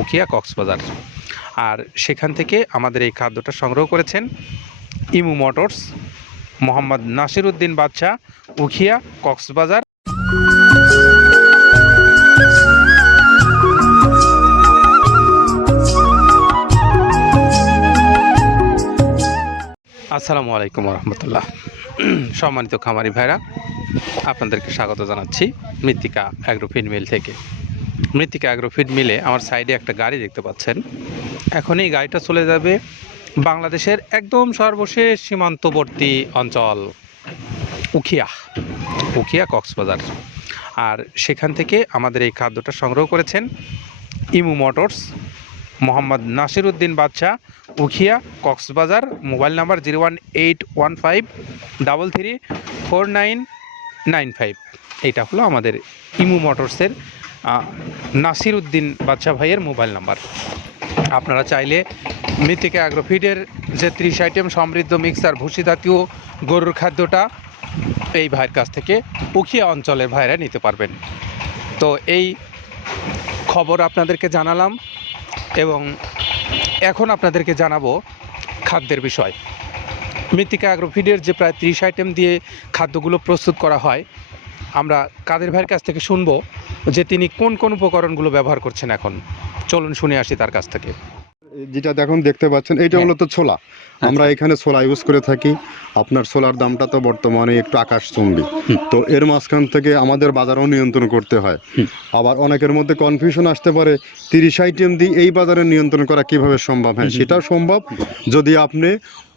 উকিয়া কক্সবাজার। আর সেখান থেকে আমাদের এই খাদ্যটা সংগ্রহ করেছেন ইমু মোটরস, মোহাম্মদ নাসির উদ্দিন বাদশাহ, উখিয়া কক্সবাজার। আসসালামু আলাইকুম রহমতুল্লাহ সম্মানিত খামারি ভাইরা, আপনাদেরকে স্বাগত জানাচ্ছি মৃত্তিকা অ্যাগ্রোফিড মিল থেকে। মৃত্তিকা অ্যাগ্রোফিড মিলে আমার সাইডে একটা গাড়ি দেখতে পাচ্ছেন। এখন এই গাড়িটা চলে যাবে বাংলাদেশের একদম সর্বশেষ সীমান্তবর্তী অঞ্চল উখিয়া উখিয়া কক্সবাজার। আর সেখান থেকে আমাদের এই খাদ্যটা সংগ্রহ করেছেন ইমু motors, Mohammad Nasir Uddin Badshah, Ukhia Cox's Bazar, mobile number zero one eight one five double three four nine nine five. এইটা হলো আমাদের ইমু মোটরসের নাসির উদ্দিন বাদশাহ ভাইয়ের মোবাইল নাম্বার। আপনারা চাইলে মৃত্তিকা অ্যাগ্রোফিডের যে ত্রিশ আইটেম সমৃদ্ধ মিক্সার, ভুসি জাতীয় গরুর খাদ্যটা এই ভাইয়ের কাছ থেকে উখিয়া অঞ্চলের ভাইরা নিতে পারবেন। তো এই খবর আপনাদেরকে জানালাম এবং এখন আপনাদেরকে জানাব খাদ্যের বিষয়। মৃত্তিকা অ্যাগ্রোফিডের যে প্রায় ত্রিশ আইটেম দিয়ে খাদ্যগুলো প্রস্তুত করা হয়, আমরা কাদের ভাইয়ের কাছ থেকে শুনব? যে তিনি কোন কোন উপকরণগুলো ব্যবহার করছেন এখন? চলুন শুনে আসি তার কাছ থেকে। যেটা দেখুন দেখতে পাচ্ছেন এইটা হ্যাঁ। মূলত ছোলা। আমরা এখানে ছোলা ইউজ করে থাকি। আপনার ছোলার দামটা তো বর্তমানে একটু আকাশচুম্বী। হুম। তো এর মাঝখান থেকে আমাদের বাজারও নিয়ন্ত্রণ করতে হয়। আবার অনেকের মধ্যে কনফিউশন আসতে পারে তিরিশ আইটেম দিয়ে এই বাজারে নিয়ন্ত্রণ করা কীভাবে সম্ভব? হ্যাঁ। সেটাও সম্ভব। যদি আপনি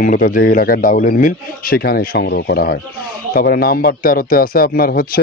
মূলত যে এলাকায় ডাউলের মিল, সেখানে সংগ্রহ করা হয়। তারপরে নাম্বার তেরোতে আছে আপনার হচ্ছে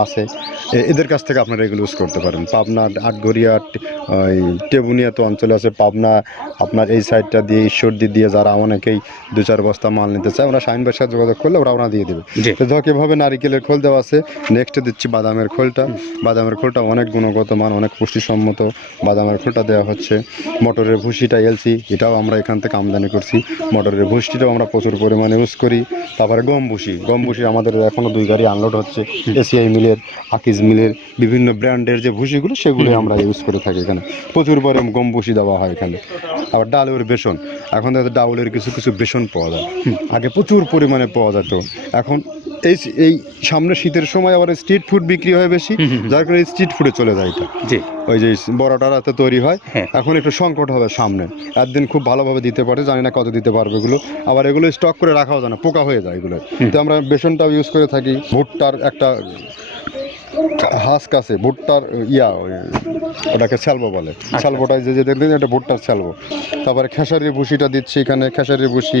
আছে এ- এদের কাছ থেকে আপনারা এগুলো ইউজ করতে পারেন। পাবনা আটঘরিয়া ওই টেবুনিয়া তো অঞ্চলে আছে পাবনা আপনার এই সাইডটা দিয়ে ঈশ্বরদী দিয়ে যারা অনেকেই দু চার বস্তা মাল নিতে চায় ওরা শাইন ভাইয়ের সাথে যোগাযোগ করলে ওরা ওরা দিয়ে দেবে। তো ধক এভাবে নারিকেলের খোল দেওয়া আছে নেক্সট দিচ্ছি বাদামের খোলটা। বাদামের খোলটা অনেক গুণগত মান অনেক পুষ্টিসম্মত বাদামের খোলটা দেওয়া হচ্ছে। মটরের ভুসিটা এলসি এটাও আমরা এখান থেকে আমদানি করছি। মটরের ভুসিটাও আমরা প্রচুর পরিমাণে ইউজ করি। তারপরে গম ভুসি গম ভুসি আমাদের এখনও দুই গাড়ি আনলোড হচ্ছে। এসিআই মিলের আকিজ মিলের বিভিন্ন ব্র্যান্ডের যে ভুসিগুলো সেগুলো আমরা ইউজ করে থাকি এখানে। প্রচুর পরিমাণ গম ভুসি দেওয়া হয় এখানে। আবার ডালের বেসন। এখন দেখা ডাউলের কিছু কিছু বেসন পাওয়া যায়। আগে প্রচুর পরিমাণে পাওয়া যেত। এখন এই এই সামনে শীতের সময় আবার স্ট্রিট ফুড বিক্রি হয় বেশি। যার কারণে স্ট্রিট ফুডে চলে যায় এটা। জি। ওই যে বড়টা রাতে তৈরি হয়। হ্যাঁ। এখন একটু সংকট হবে সামনে। একদিন খুব ভালোভাবে দিতে পারে জানি না কত দিতে পারবে এগুলো। আবার এগুলো স্টক করে রাখাও যায় না পোকা হয়ে যায় এগুলো। তো আমরা বেসনটাও ইউজ করে থাকি। ভুট্টার একটা হাস্ক কাছে ভুট্টার ইয়া ওই ওটাকে স্যালবো বলে। স্যালবোটায় যে যে দেখবেন এটা ভুট্টার স্যালবো তারপরে খেসারির ভুসিটা দিচ্ছি এখানে খেসারির ভুসি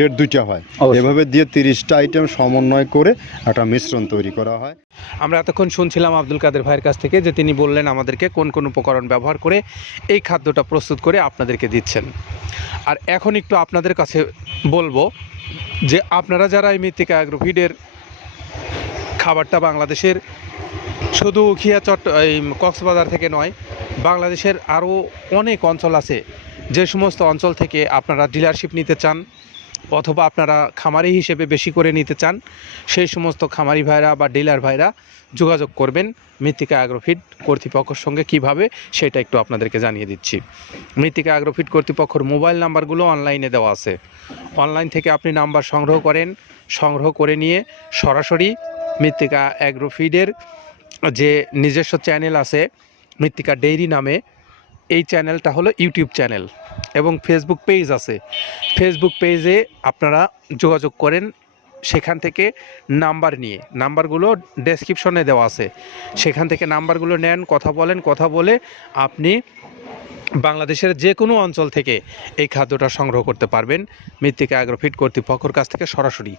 গ্রেড দুইটা হয়। এভাবে দিয়ে তিরিশটা আইটেম সমন্বয় করে একটা মিশ্রণ তৈরি করা হয়। আমরা এতক্ষণ শুনছিলাম আব্দুল কাদের ভাইয়ের কাছ থেকে যে তিনি বললেন আমাদেরকে কোন কোন উপকরণ ব্যবহার করে এই খাদ্যটা প্রস্তুত করে আপনাদেরকে দিচ্ছেন। আর এখন একটু আপনাদের কাছে বলব যে আপনারা যারা এই মৃত্তিকা অ্যাগ্রোফিডের খাবারটা বাংলাদেশের শুধু খিয়া চট এই কক্সবাজার থেকে নয় বাংলাদেশের আরও অনেক অঞ্চল আছে যে সমস্ত অঞ্চল থেকে আপনারা ডিলারশিপ নিতে চান। অথবা আপনারা খামারি হিসেবে বেশি করে নিতে চান, সেই সমস্ত খামারি ভাইরা বা ডিলার ভাইরা যোগাযোগ করবেন মৃত্তিকা অ্যাগ্রোফিড কর্তৃপক্ষের সঙ্গে কীভাবে, সেটা একটু আপনাদেরকে জানিয়ে দিচ্ছি। মৃত্তিকা অ্যাগ্রোফিড কর্তৃপক্ষের মোবাইল নাম্বারগুলো অনলাইনে দেওয়া আছে। অনলাইন থেকে আপনি নাম্বার সংগ্রহ করেন, সংগ্রহ করে নিয়ে সরাসরি মৃত্তিকা অ্যাগ্রোফিডের যে নিজস্ব চ্যানেল আছে, মৃত্তিকা ডেইরি নামে এই চ্যানেলটা হলো ইউটিউব চ্যানেল এবং ফেসবুক পেজ আছে। ফেসবুক পেজে আপনারা যোগাযোগ করেন সেখান থেকে নাম্বার নিয়ে। নাম্বারগুলো ডেসক্রিপশনে দেওয়া আছে। সেখান থেকে নাম্বারগুলো নেন, কথা বলেন, কথা বলে আপনি বাংলাদেশের যে কোনো অঞ্চল থেকে এই খাদ্যটা সংগ্রহ করতে পারবেন। মৃত্তিকা অ্যাগ্রোফিট কর্তৃপক্ষর কাছ থেকে সরাসরি।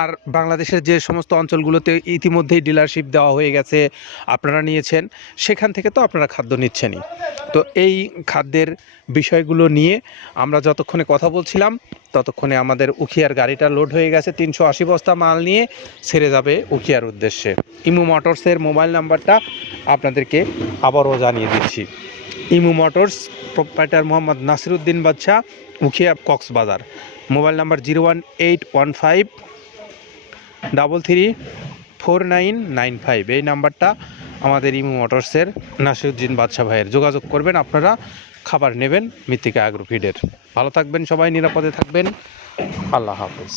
আর বাংলাদেশের যে সমস্ত অঞ্চলগুলোতে ইতিমধ্যেই ডিলারশিপ দেওয়া হয়ে গেছে, আপনারা নিয়েছেন, সেখান থেকে তো আপনারা খাদ্য নিচ্ছেনই। তো এই খাদ্যের বিষয়গুলো নিয়ে আমরা যতক্ষণে কথা বলছিলাম, ততক্ষণে আমাদের উখিয়ার গাড়িটা লোড হয়ে গেছে। তিনশো আশি বস্তা মাল নিয়ে ছেড়ে যাবে উখিয়ার উদ্দেশ্যে। ইমু মোটরসের মোবাইল নাম্বারটা আপনাদেরকে আবারও জানিয়ে দিচ্ছি। ইমু motors, proprietor Mohammad Nasiruddin Badshah, Ukhia Cox's Bazar mobile number zero one eight one five, double three four nine nine five. এই নাম্বারটা আমাদের ইমু মোটরসের নাসিরুদ্দিন বাদশাহ ভাইয়ের। যোগাযোগ করবেন, আপনারা খাবার নেবেন মৃত্তিকা অ্যাগ্রোফিডের ভালো থাকবেন সবাই, নিরাপদে থাকবেন। আল্লাহ হাফেজ।